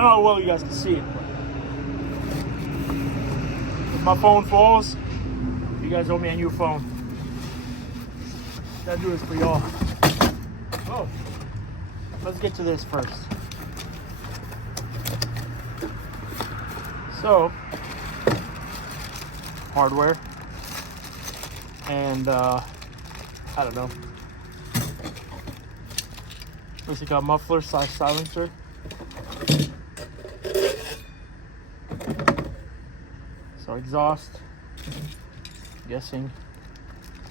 don't know how well you guys can see it, but if my phone falls, you guys owe me a new phone. Gotta do this for y'all. Oh, let's get to this first. So, hardware, and I don't know. Looks like a muffler / silencer. So exhaust, I'm guessing,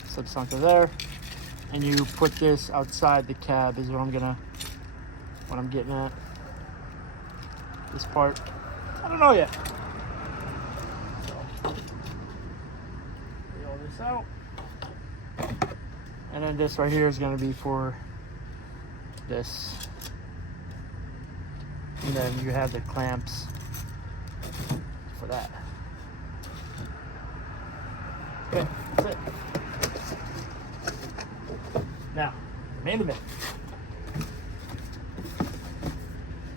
slips onto there, and you put this outside the cab is what I'm getting at. This part, I don't know yet. So, lay all this out, and then this right here is gonna be for this, and then you have the clamps for that. Okay, that's it. Now, main event.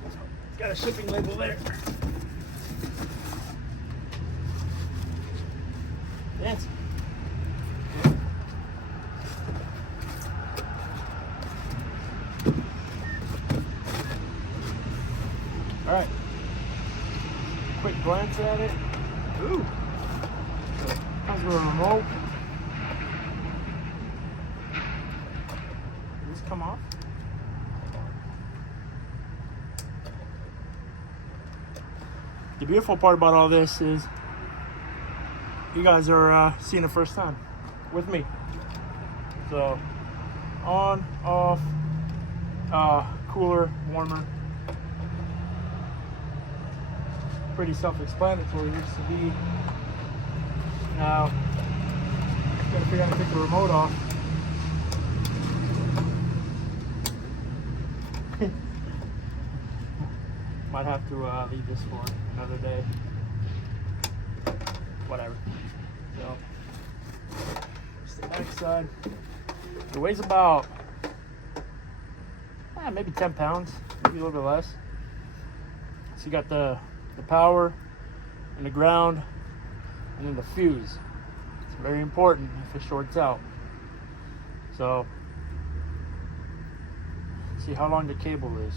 It's got a shipping label there. Fancy. All right. Quick glance at it. Ooh. Comes with a remote. Did this come off? The beautiful part about all this is you guys are seeing it first time with me. So on, off, cooler, warmer. Pretty self-explanatory. Used to be. Now, gotta figure out how to take the remote off. Might have to leave this for another day. Whatever. So, it's the back side. It weighs about maybe 10 pounds, maybe a little bit less. So you got the power and the ground, and then the fuse. It's very important if it shorts out. So, see how long the cable is.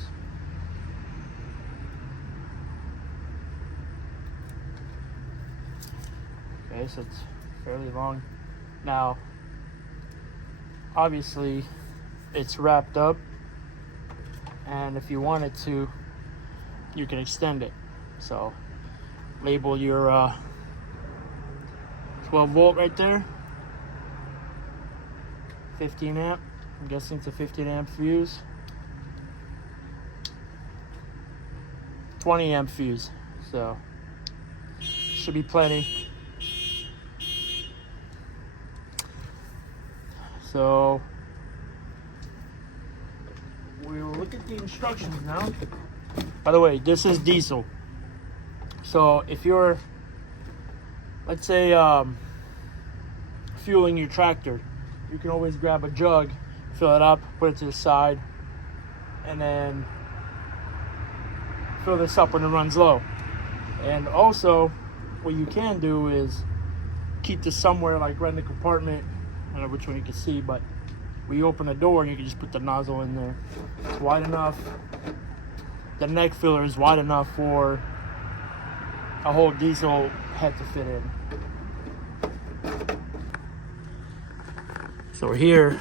Okay, so it's fairly long. Now, obviously, it's wrapped up, and if you wanted to, you can extend it. So, label your 12 volt right there, 15 amp. I'm guessing it's a 15 amp fuse, 20 amp fuse. So, should be plenty. So, we'll look at the instructions now. By the way, this is diesel. So if you're, let's say, fueling your tractor, you can always grab a jug, fill it up, put it to the side, and then fill this up when it runs low. And also, what you can do is keep this somewhere like right in the compartment. I don't know which one you can see, but when you open the door, and you can just put the nozzle in there. It's wide enough. The neck filler is wide enough for a whole diesel head to fit in. So here,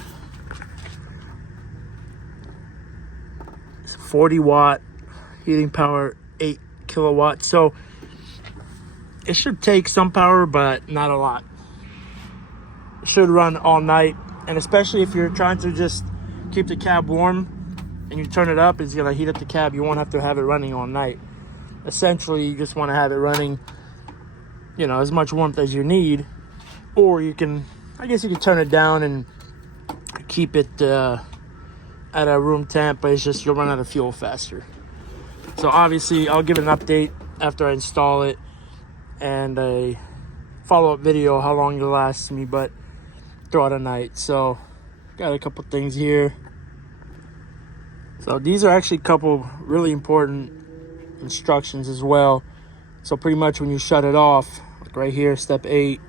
it's 40 watt heating power, 8 kilowatts. So it should take some power, but not a lot. It should run all night, and especially if you're trying to just keep the cab warm and you turn it up, it's gonna heat up the cab. You won't have to have it running all night. Essentially, you just want to have it running, you know, as much warmth as you need, or you can, I guess you can turn it down and keep it at a room temp, but it's just you'll run out of fuel faster. So obviously, I'll give an update after I install it and a follow-up video how long it'll last me, but throughout the night. So got a couple things here. So these are actually a couple really important instructions as well. So pretty much when you shut it off, like right here, step 8,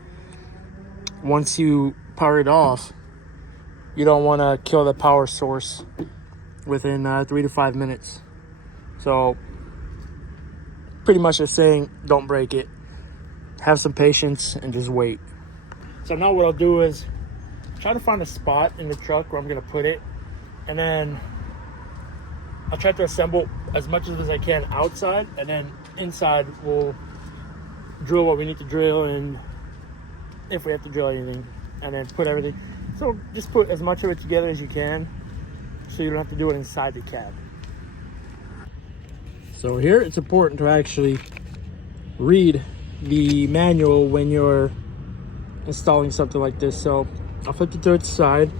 once you power it off, you don't want to kill the power source within 3 to 5 minutes. So pretty much just saying, don't break it. Have some patience and just wait. So now what I'll do is try to find a spot in the truck where I'm going to put it, and then I'll try to assemble as much as I can outside, and then inside we'll drill what we need to drill, and if we have to drill anything, and then put everything. So just put as much of it together as you can so you don't have to do it inside the cab. So here it's important to actually read the manual when you're installing something like this. So I'll flip it to its side.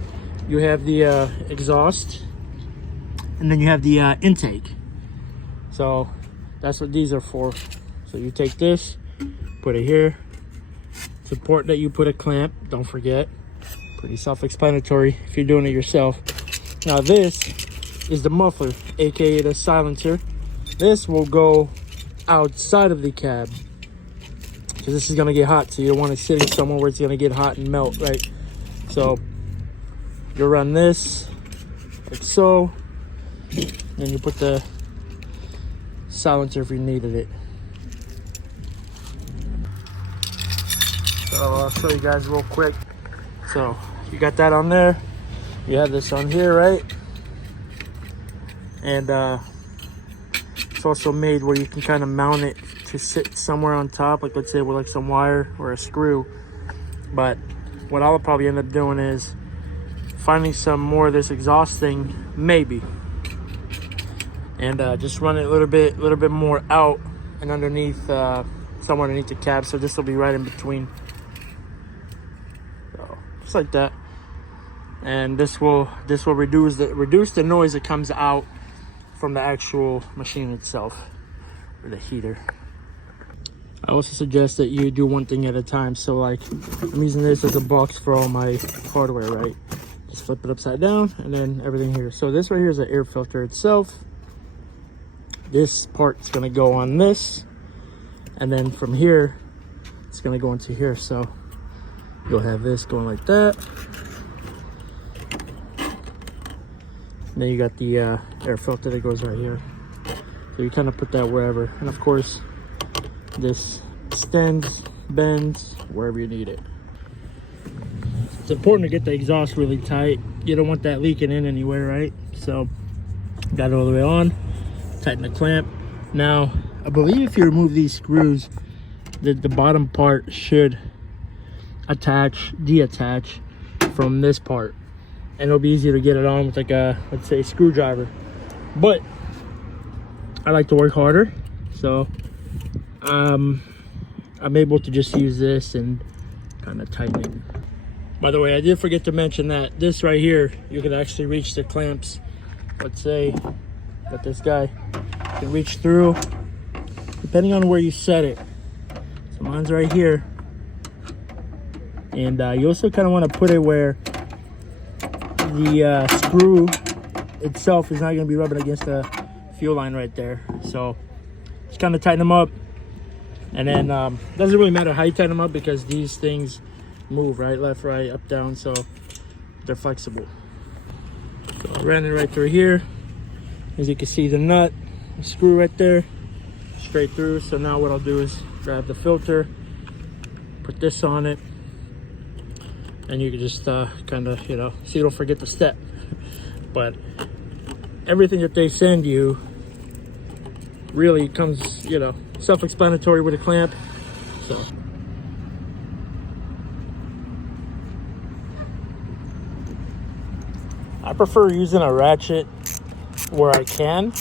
You have the exhaust, and then you have the intake. So that's what these are for. So you take this, put it here. It's important that you put a clamp, don't forget. Pretty self-explanatory if you're doing it yourself. Now this is the muffler, aka the silencer. This will go outside of the cab, because this is going to get hot, so you don't want it sitting somewhere where it's going to get hot and melt, right? So you'll run this like so, and you put the silencer if you needed it. So I'll show you guys real quick. So you got that on there, you have this on here, right? And it's also made where you can kind of mount it to sit somewhere on top, like let's say with like some wire or a screw. But what I'll probably end up doing is finding some more of this exhaust thing, maybe, and just run it a little bit more out and underneath, somewhere underneath the cab. So this will be right in between. So just like that, and this will reduce the noise that comes out from the actual machine itself, or the heater. I also suggest that you do one thing at a time. So like I'm using this as a box for all my hardware, right? Just flip it upside down and then everything here. So this right here is an air filter itself. This part's gonna go on this, and then from here it's gonna go into here. So you'll have this going like that. And then you got the air filter that goes right here. So you kind of put that wherever. And of course, this extends, bends, wherever you need it. It's important to get the exhaust really tight. You don't want that leaking in anywhere, right? So, got it all the way on. Tighten the clamp. Now, I believe if you remove these screws, the bottom part should deattach from this part. And it'll be easier to get it on with like a, let's say, screwdriver. But I like to work harder, so I'm able to just use this and kind of tighten it. By the way, I did forget to mention that this right here, you can actually reach the clamps. Let's say that this guy can reach through, depending on where you set it. So mine's right here, and you also kind of want to put it where the screw itself is not going to be rubbing against the fuel line right there. So just kind of tighten them up, and then doesn't really matter how you tighten them up, because these things move, right, left, right, up, down, so they're flexible. So I ran it right through here. As you can see, the nut, the screw right there, straight through. So now what I'll do is grab the filter, put this on it, and you can just kind of, you know, so you don't forget the step. But everything that they send you really comes, you know, self-explanatory with a clamp. So I prefer using a ratchet where I can.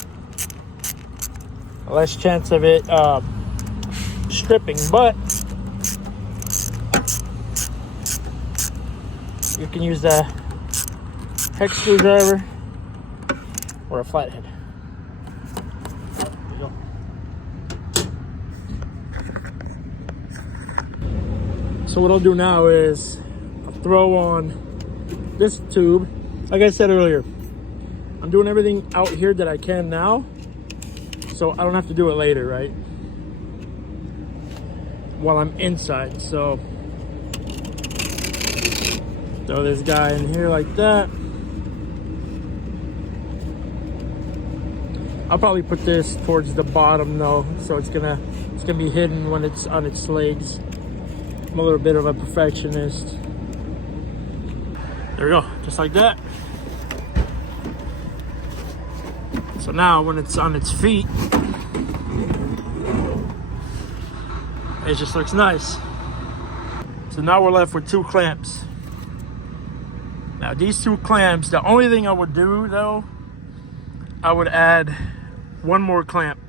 Less chance of it stripping, but you can use a hex screwdriver or a flathead. There you go. So what I'll do now is I'll throw on this tube. Like I said earlier, I'm doing everything out here that I can now. so I don't have to do it later, right? While I'm inside. So throw this guy in here like that. I'll probably put this towards the bottom though, so it's gonna be hidden when it's on its legs. I'm a little bit of a perfectionist. There we go, just like that. So now when it's on its feet, it just looks nice. So now we're left with 2 clamps. Now these 2 clamps, the only thing I would do though, I would add 1 more clamp.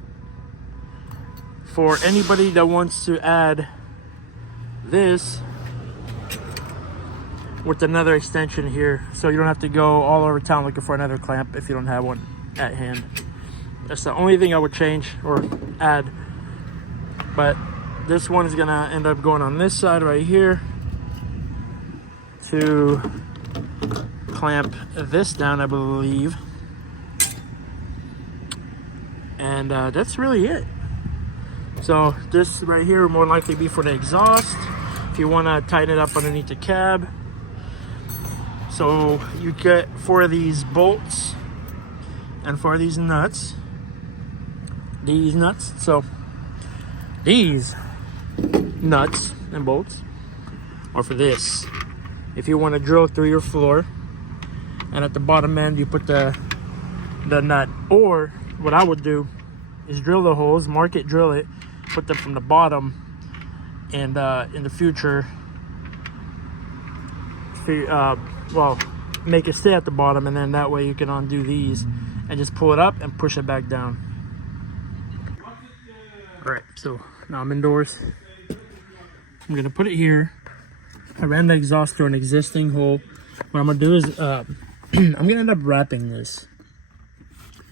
For anybody that wants to add this with another extension here, so you don't have to go all over town looking for another clamp if you don't have one at hand. That's the only thing I would change or add. But this one is gonna end up going on this side right here to clamp this down, I believe. And that's really it. So this right here will more likely be for the exhaust if you want to tighten it up underneath the cab. So you get 4 of these bolts and 4 of these nuts. So these nuts and bolts are for this. If you want to drill through your floor, and at the bottom end you put the nut. Or what I would do is drill the holes, mark it, drill it, put them from the bottom, and in the future, well, make it stay at the bottom, and then that way you can undo these and just pull it up and push it back down. All right, so now I'm indoors. I'm gonna put it here. I ran the exhaust through an existing hole. What I'm gonna do is I'm gonna end up wrapping this.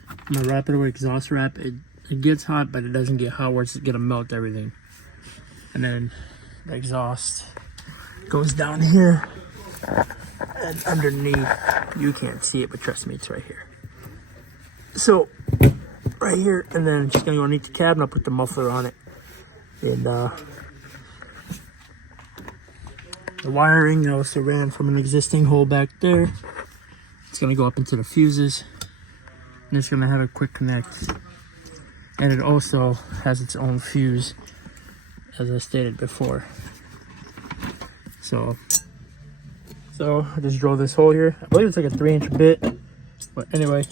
I'm gonna wrap it with exhaust wrap. It gets hot, but it doesn't get hot where it's gonna melt everything. And then the exhaust goes down here and underneath. You can't see it, but trust me, it's right here. So right here, and then just gonna go underneath the cab, and I'll put the muffler on it. And the wiring I also ran from an existing hole back there. It's gonna go up into the fuses, and it's gonna have a quick connect. And it also has its own fuse, as I stated before. So I just drilled this hole here. I believe it's like a 3-inch bit, but anyway,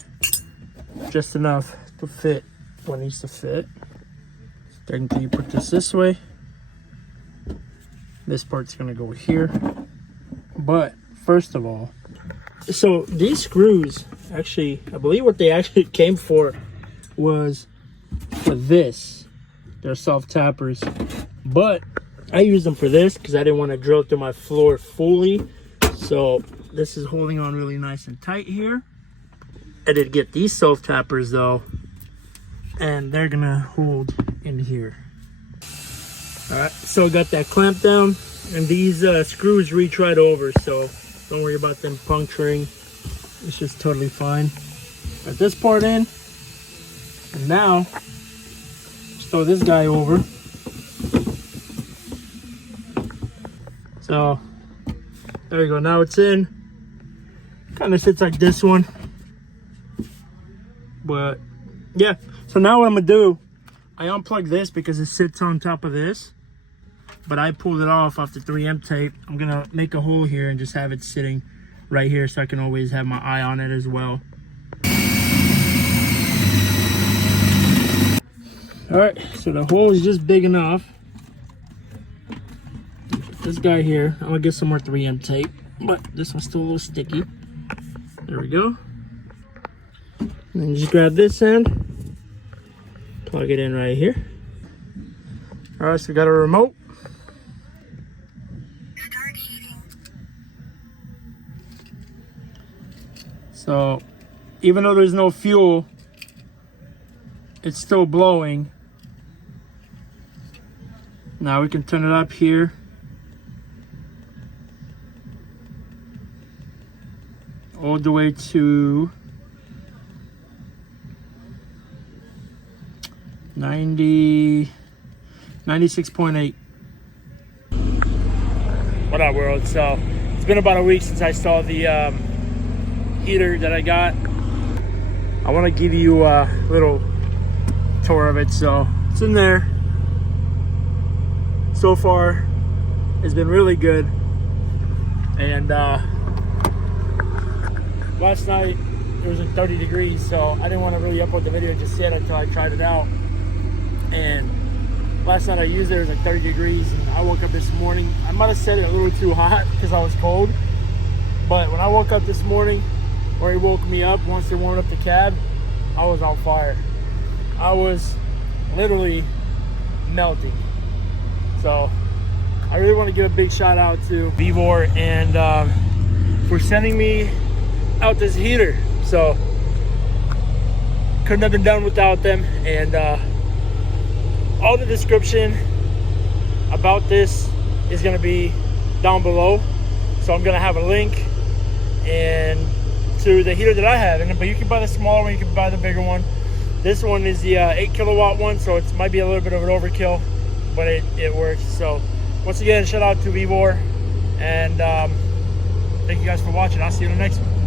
just enough to fit what needs to fit. Technically, you put this way. This part's gonna go here. But first of all, so these screws, actually, I believe what they actually came for was for this. They're self-tappers, but I use them for this because I didn't want to drill through my floor fully. So this is holding on really nice and tight here. I did get these self-tappers though, and they're gonna hold in here. All right, so I got that clamp down, and these screws reach right over, so don't worry about them puncturing. It's just totally fine. Got this part in, and now just throw this guy over. So there you go, now it's in. Kind of sits like this one. But yeah, so now what I'm gonna do, I unplug this because it sits on top of this, but I pulled it off the 3M tape. I'm gonna make a hole here and just have it sitting right here so I can always have my eye on it as well. All right, so the hole is just big enough. This guy here, I'm gonna get some more 3M tape, but this one's still a little sticky. There we go. And then just grab this end, plug it in right here. All right, so we got a remote. So even though there's no fuel, it's still blowing. Now we can turn it up here. All the way to 96.8. What up, world? So it's been about a week since I saw the heater that I got. I want to give you a little tour of it. So it's in there. So far it's been really good. And last night it was like 30 degrees, so I didn't want to really upload the video just yet until I tried it out. And last night I used it, it was like 30 degrees, and I woke up this morning. I might have set it a little too hot because I was cold, but when I woke up this morning, or he woke me up once they warmed up the cab, I was on fire. I was literally melting. So I really want to give a big shout out to Vevor and for sending me out this heater. So couldn't have been done without them. And all the description about this is going to be down below. So I'm going to have a link and to the heater that I have. But you can buy the smaller one, you can buy the bigger one. This one is the 8 kilowatt one, so it might be a little bit of an overkill, but it works. So once again, shout out to Vevor, and thank you guys for watching. I'll see you in the next one.